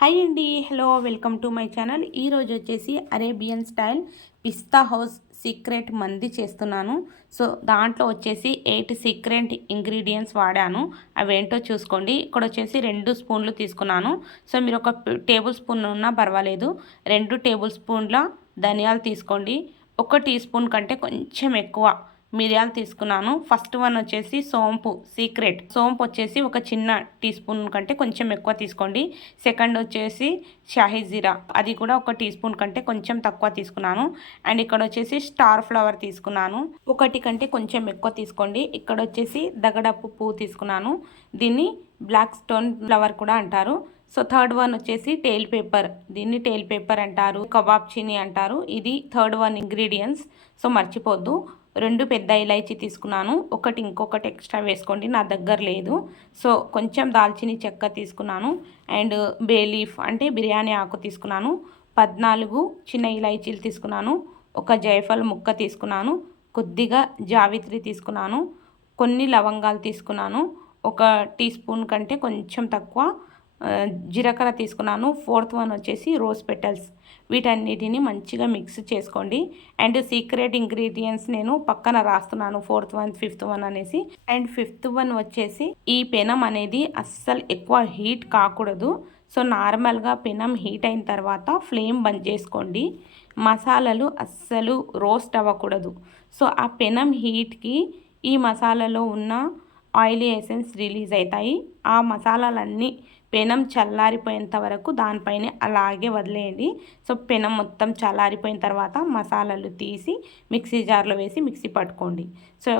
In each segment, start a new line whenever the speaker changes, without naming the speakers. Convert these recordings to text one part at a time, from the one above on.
Hi అండి hello welcome to my channel ఈరోజు వచ్చేసి Arabian style Pista house secret మంది చేస్తున్నాను. సో దాంట్లో వచ్చేసి ఎయిట్ సీక్రెట్ ఇంగ్రీడియంట్స్ వాడాను. అవేంటో చూసుకోండి. ఇక్కడ వచ్చేసి రెండు స్పూన్లు తీసుకున్నాను. సో మీరు ఒక టేబుల్ స్పూన్ ఉన్నా పర్వాలేదు. రెండు టేబుల్ స్పూన్ల ధనియాలు తీసుకోండి. ఒక టీ స్పూన్ కంటే కొంచెం ఎక్కువ. మిరియాలు తీసుకున్నాను. ఫస్ట్ వన్ వచ్చేసి సోంపు సీక్రెట్. సోంపు వచ్చేసి ఒక చిన్న టీ స్పూన్ కంటే కొంచెం ఎక్కువ తీసుకోండి. సెకండ్ వచ్చేసి షాహీ జీరా. అది కూడా ఒక టీ స్పూన్ కంటే కొంచెం తక్కువ తీసుకున్నాను. అండ్ ఇక్కడ వచ్చేసి స్టార్ ఫ్లవర్ తీసుకున్నాను. ఒకటి కంటే కొంచెం ఎక్కువ తీసుకోండి. ఇక్కడ వచ్చేసి దగడప్పు పువ్వు తీసుకున్నాను. దీన్ని బ్లాక్ స్టోన్ ఫ్లవర్ కూడా అంటారు. సో థర్డ్ వన్ వచ్చేసి టేల్ పేపర్. దీన్ని టేల్ పేపర్ అంటారు. కబాబ్ చీని అంటారు. ఇది థర్డ్ వన్ ఇంగ్రీడియంట్స్. సో మర్చిపోద్దు. రెండు పెద్ద ఇలైచి తీసుకున్నాను. ఒకటి ఇంకొకటి ఎక్స్ట్రా వేసుకోండి నా దగ్గర లేదు. సో కొంచెం దాల్చిని చెక్క తీసుకున్నాను. అండ్ బే లీఫ్ అంటే బిర్యానీ ఆకు తీసుకున్నాను. పద్నాలుగు చిన్న ఇలైచీలు తీసుకున్నాను. ఒక జైఫల్ ముక్క తీసుకున్నాను. కొద్దిగా జావిత్రి తీసుకున్నాను. కొన్ని లవంగాలు తీసుకున్నాను. ఒక టీ స్పూన్ కంటే కొంచెం తక్కువ. జీలకర్ర తీసుకున్నాను. ఫోర్త్ వన్ వచ్చేసి రోజ్ పెటల్స్. వీటన్నిటిని మంచిగా మిక్స్ చేసుకోండి. అండ్ సీక్రెట్ ఇంగ్రీడియంట్స్ నేను పక్కన రాస్తున్నాను. ఫోర్త్ వన్ ఫిఫ్త్ వన్ అనేసి. అండ్ ఫిఫ్త్ వన్ వచ్చేసి ఈ పెనం అనేది అస్సలు ఎక్కువ హీట్ కాకూడదు. సో నార్మల్గా పెనం హీట్ అయిన తర్వాత ఫ్లేమ్ బంద్ చేసుకోండి. మసాలాలు అస్సలు రోస్ట్ అవ్వకూడదు. సో ఆ పెనం హీట్కి ఈ మసాలాలో ఉన్న ఆయిలీ ఎసెన్స్ రిలీజ్ అవుతాయి. ఆ మసాలాలన్నీ పెనం చల్లారిపోయేంత వరకు దానిపైన అలాగే వదిలేయండి. సో పెనం మొత్తం చల్లారిపోయిన తర్వాత మసాలాలు తీసి మిక్సీ జార్లో వేసి మిక్సీ పట్టుకోండి. సో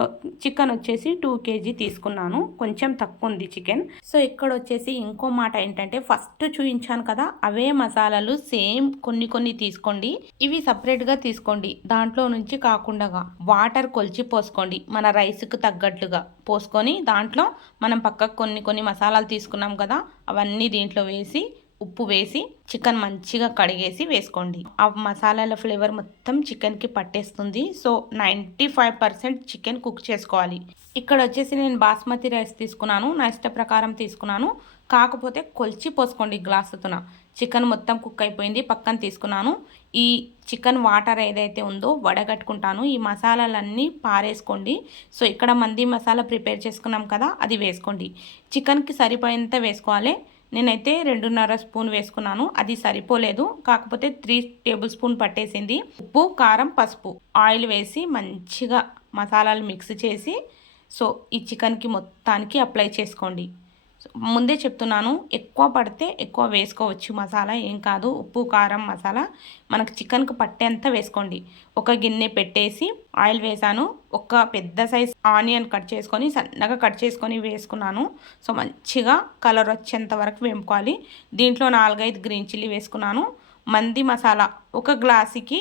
చికెన్ వచ్చేసి టూ కేజీ తీసుకున్నాను. కొంచెం తక్కువ ఉంది చికెన్. సో ఇక్కడ వచ్చేసి ఇంకో మాట ఏంటంటే ఫస్ట్ చూపించాను కదా అవే మసాలాలు సేమ్ కొన్ని కొన్ని తీసుకోండి. ఇవి సపరేట్గా తీసుకోండి. దాంట్లో నుంచి కాకుండా వాటర్ కొలిచి పోసుకోండి. మన రైస్కు తగ్గట్టుగా పోసుకొని దాంట్లో మనం పక్కకు కొన్ని కొన్ని మసాలాలు తీసుకున్నాం కదా అవన్నీ దీంట్లో వేసి ఉప్పు వేసి చికెన్ మంచిగా కడిగేసి వేసుకోండి. ఆ మసాలాల ఫ్లేవర్ మొత్తం చికెన్కి పట్టేస్తుంది. So ninety five percent chicken cook చేసుకోవాలి. ఇక్కడ వచ్చేసి నేను బాస్మతి రైస్ తీసుకున్నాను. నా ఇష్ట ప్రకారం తీసుకున్నాను. కాకపోతే కొలిచి పోసుకోండి గ్లాసుతున చికెన్ మొత్తం కుక్ అయిపోయింది పక్కన తీసుకున్నాను. ఈ చికెన్ వాటర్ ఏదైతే ఉందో వడగట్టుకుంటాను. ఈ మసాలాలన్నీ పారేసుకోండి. సో ఇక్కడ మంది మసాలా ప్రిపేర్ చేసుకున్నాం కదా అది వేసుకోండి. చికెన్కి సరిపోయేంత వేసుకోవాలి. నేనైతే రెండున్నర స్పూన్ వేసుకున్నాను అది సరిపోలేదు. కాకపోతే త్రీ టేబుల్ స్పూన్ పట్టేసింది. ఉప్పు కారం పసుపు ఆయిల్ వేసి మంచిగా మసాలాలు మిక్స్ చేసి సో ఈ చికెన్కి మొత్తానికి అప్లై చేసుకోండి. ముందే చెప్తున్నాను ఎక్కువ పడితే ఎక్కువ వేసుకోవచ్చు. మసాలా ఏం కాదు ఉప్పు కారం మసాలా. మనకు చికెన్కి పట్టేంత వేసుకోండి. ఒక గిన్నె పెట్టేసి ఆయిల్ వేసాను. ఒక పెద్ద సైజ్ ఆనియన్ కట్ చేసుకొని సన్నగా కట్ చేసుకొని వేసుకున్నాను. సో మంచిగా కలర్ వచ్చేంత వరకు వేపుకోవాలి. దీంట్లో నాలుగైదు గ్రీన్ చిల్లీ వేసుకున్నాను. మంది మసాలా ఒక గ్లాసుకి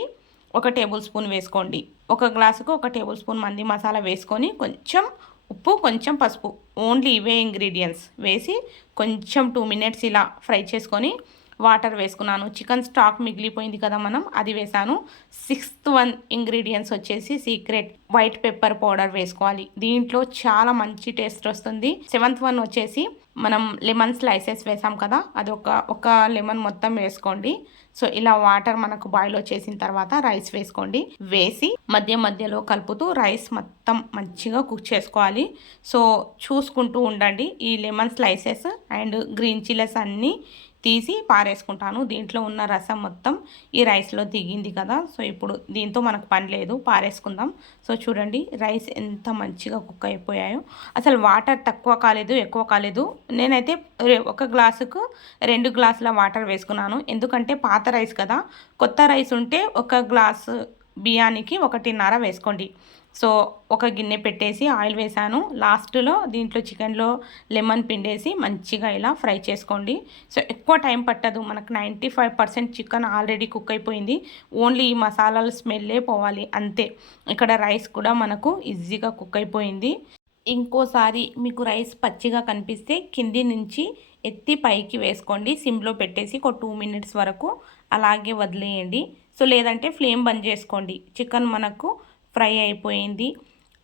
ఒక టేబుల్ స్పూన్ వేసుకోండి. ఒక గ్లాసుకు ఒక టేబుల్ స్పూన్ మంది మసాలా వేసుకొని కొంచెం ఉప్పు కొంచెం పసుపు ఓన్లీ ఇవే ఇంగ్రీడియంట్స్ వేసి కొంచెం టూ మినిట్స్ ఇలా ఫ్రై చేసుకొని వాటర్ వేసుకున్నాను. చికెన్ స్టాక్ మిగిలిపోయింది కదా మనం అది వేసాను. సిక్స్త్ వన్ ఇంగ్రీడియంట్స్ వచ్చేసి సీక్రెట్ వైట్ పెప్పర్ పౌడర్ వేసుకోవాలి. దీంట్లో చాలా మంచి టేస్ట్ వస్తుంది. సెవెంత్ వన్ వచ్చేసి మనం లెమన్ స్లైసెస్ వేసాం కదా అది ఒక ఒక లెమన్ మొత్తం వేసుకోండి. సో ఇలా వాటర్ మనకు బాయిల్ వచ్చేసిన తర్వాత రైస్ వేసుకోండి. వేసి మధ్య మధ్యలో కలుపుతూ రైస్ మొత్తం మంచిగా కుక్ చేసుకోవాలి. సో చూసుకుంటూ ఉండండి ఈ lemon slices and green chillies అన్నీ తీసి పారేసుకుంటాను. దీంట్లో ఉన్న రసం మొత్తం ఈ రైస్లో దిగింది కదా. సో ఇప్పుడు దీంతో మనకు పని లేదు. పారేసుకుందాం. సో చూడండి రైస్ ఎంత మంచిగా కుక్ అయిపోయాయో. అసలు వాటర్ తక్కువ కాలేదు ఎక్కువ కాలేదు. నేనైతే ఒక గ్లాసుకు రెండు గ్లాసుల వాటర్ వేసుకున్నాను. ఎందుకంటే పాత రైస్ కదా. కొత్త రైస్ ఉంటే ఒక గ్లాసు బియ్యానికి ఒకటిన్నర వేసుకోండి. సో ఒక గిన్నె పెట్టేసి ఆయిల్ వేసాను. లాస్ట్లో దీంట్లో చికెన్లో లెమన్ పిండేసి మంచిగా ఇలా ఫ్రై చేసుకోండి. సో ఎక్కువ టైం పట్టదు. మనకు ninety five percent chicken already cook అయిపోయింది. ఓన్లీ ఈ మసాలాల స్మెల్లే పోవాలి. అంతే. ఇక్కడ రైస్ కూడా మనకు ఈజీగా కుక్ అయిపోయింది. ఇంకోసారి మీకు రైస్ పచ్చిగా కనిపిస్తే కింది నుంచి ఎత్తి పైకి వేసుకోండి. సిమ్లో పెట్టేసి ఒక టూ మినిట్స్ వరకు అలాగే వదిలేయండి. సో లేదంటే ఫ్లేమ్ బంద్ చేసుకోండి. చికెన్ మనకు ఫ్రై అయిపోయింది.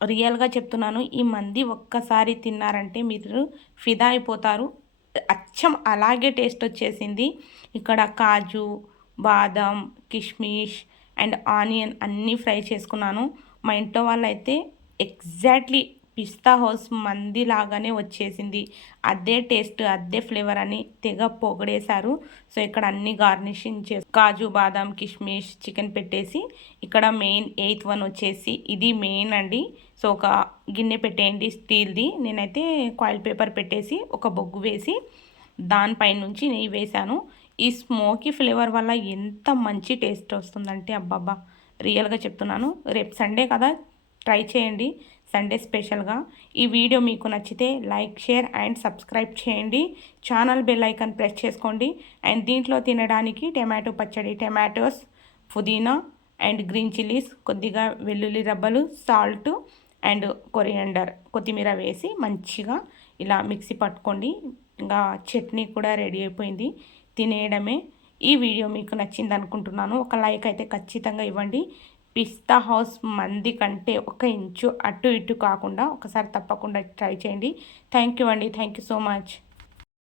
రియల్గా చెప్తున్నాను ఈ మంది ఒక్కసారి తిన్నారంటే మీరు ఫిదా అయిపోతారు. అచ్చం అలాగే టేస్ట్ వచ్చేసింది. ఇక్కడ కాజు బాదం కిష్మిష్ అండ్ ఆనియన్ అన్నీ ఫ్రై చేసుకున్నాను. మా ఇంట్లో వాళ్ళైతే ఎగ్జాక్ట్లీ పిస్తా హౌస్ మంది లాగానే వచ్చేసింది. అదే టేస్ట్ అదే ఫ్లేవర్ అని తెగ పొగడేశారు. సో ఇక్కడ అన్ని గార్నిషింగ్ చేసి కాజు బాదం కిష్మిష్ చికెన్ పెట్టేసి ఇక్కడ మెయిన్ ఎయిత్ వన్ వచ్చేసి ఇది మెయిన్ అండి. సో ఒక గిన్నె పెట్టేయండి స్టీల్ది. నేనైతే కాయిల్ పేపర్ పెట్టేసి ఒక బొగ్గు వేసి దానిపై నుంచి నెయ్యి వేశాను. ఈ స్మోకీ ఫ్లేవర్ వల్ల ఎంత మంచి టేస్ట్ వస్తుందంటే అబ్బాబ్బా! రియల్గా చెప్తున్నాను. రేపు సండే కదా ట్రై చేయండి. సండే స్పెషల్గా. ఈ వీడియో మీకు నచ్చితే లైక్ షేర్ అండ్ సబ్స్క్రైబ్ చేయండి. ఛానల్ బెల్ ఐకాన్ ప్రెస్ చేసుకోండి. అండ్ దీంట్లో తినడానికి టమాటో పచ్చడి టమాటోస్ పుదీనా అండ్ గ్రీన్ చిల్లీస్ కొద్దిగా వెల్లుల్లి రబ్బలు సాల్ట్ అండ్ కొరియండర్ కొత్తిమీర వేసి మంచిగా ఇలా మిక్సీ పట్టుకోండి. ఇంకా చట్నీ కూడా రెడీ అయిపోయింది. తినేయడమే. ఈ వీడియో మీకు నచ్చింది అనుకుంటున్నాను ఒక లైక్ అయితే ఖచ్చితంగా ఇవ్వండి. పిస్తా హౌస్ మంది కంటే ఒక ఇంచు అటు ఇటు కాకుండా ఒకసారి తప్పకుండా ట్రై చేయండి. థ్యాంక్ యూ అండి. Thank you so much